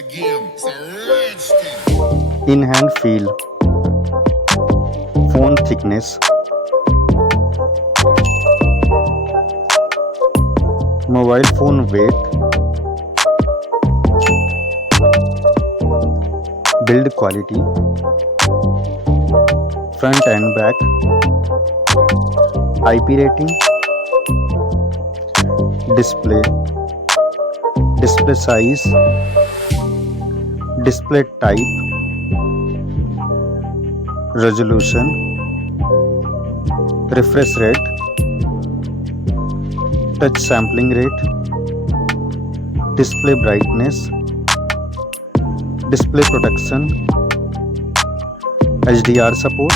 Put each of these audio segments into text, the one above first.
a game, it's a rich thing. In hand feel, phone thickness, mobile phone weight, build quality, front and back, IP rating, display size, display type, resolution, refresh rate, touch sampling rate, display brightness, display protection, HDR support,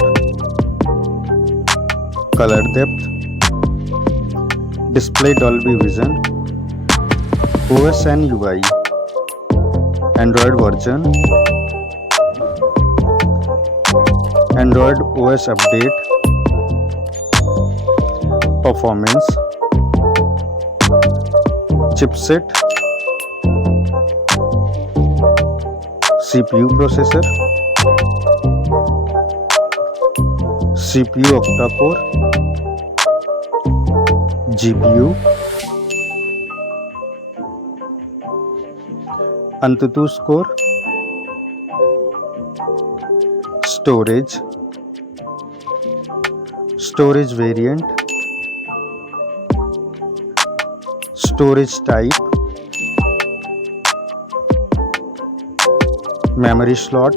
color depth, display Dolby Vision, OS and UI, Android version, Android OS update, performance, chipset, CPU processor, CPU octa-core, GPU, AnTuTu score, storage variant, storage type, memory slot,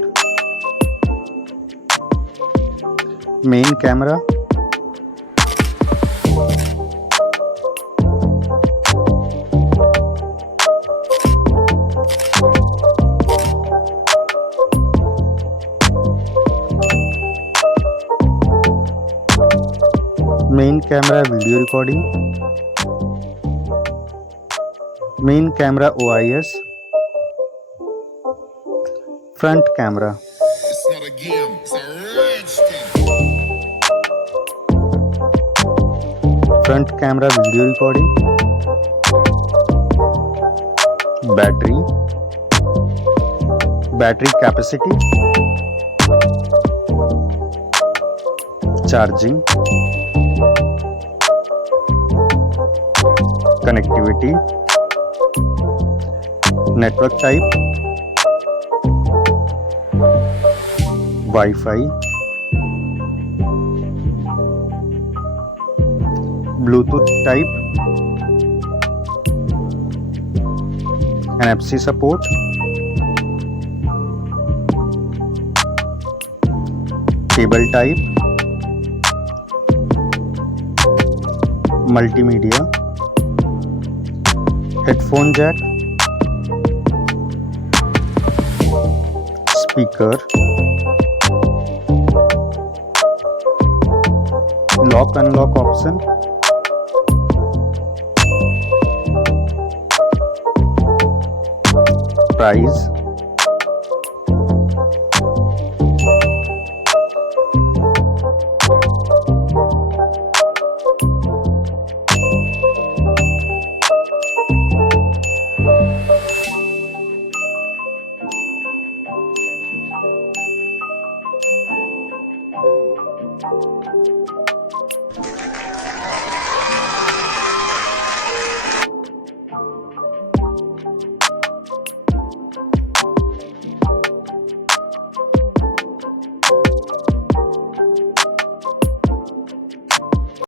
main camera, main camera video recording, main camera OIS, front camera, It's not a game, it's a rich thing. front camera video recording, battery capacity, charging, connectivity, network type, Wi-Fi, Bluetooth type, NFC support, cable type, multimedia, headphone jack, speaker, lock unlock option, price,